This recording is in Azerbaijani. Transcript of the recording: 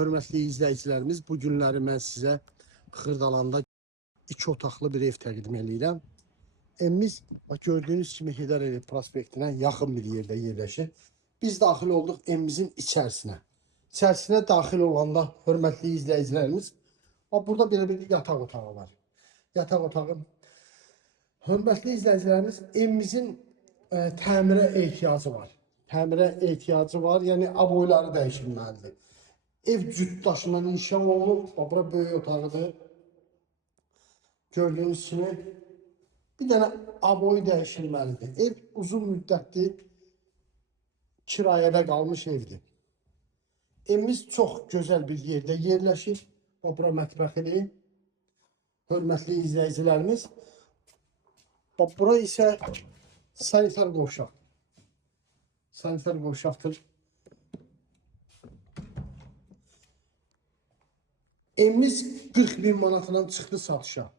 Hörmətli izləyicilərimiz, bu günləri mən sizə Xırdalanda 2 otaqlı bir ev təqdim edirəm. Evimiz gördüyünüz kimi Heydər Əliyev prospektinə yaxın bir yerdə yerləşir. Biz daxil olduq evimizin içərisinə. İçərisinə daxil olanda hörmətli izləyicilərimiz, burada belə bir yataq otağı var. Yataq otağı. Hörmətli izləyicilərimiz, evimizin təmirə ehtiyacı var. Təmirə ehtiyacı var, yəni aboyları dəyişilməlidir. Ev cütdaşından inşa olunub. Bura böyük otağıdır. Gördüyünüz kimi bir dənə aboy dəyişilməlidir. Ev uzun müddətdir kirayədə qalmış evdir. Evimiz çox gözəl bir yerdə yerləşir. Bura mətbəxidir. Hörmətli izləyicilərimiz. Bura isə sanitar qovşaq. Sanitar qovşaqdır. Evimiz 40.000 manatından çıxdı satışa.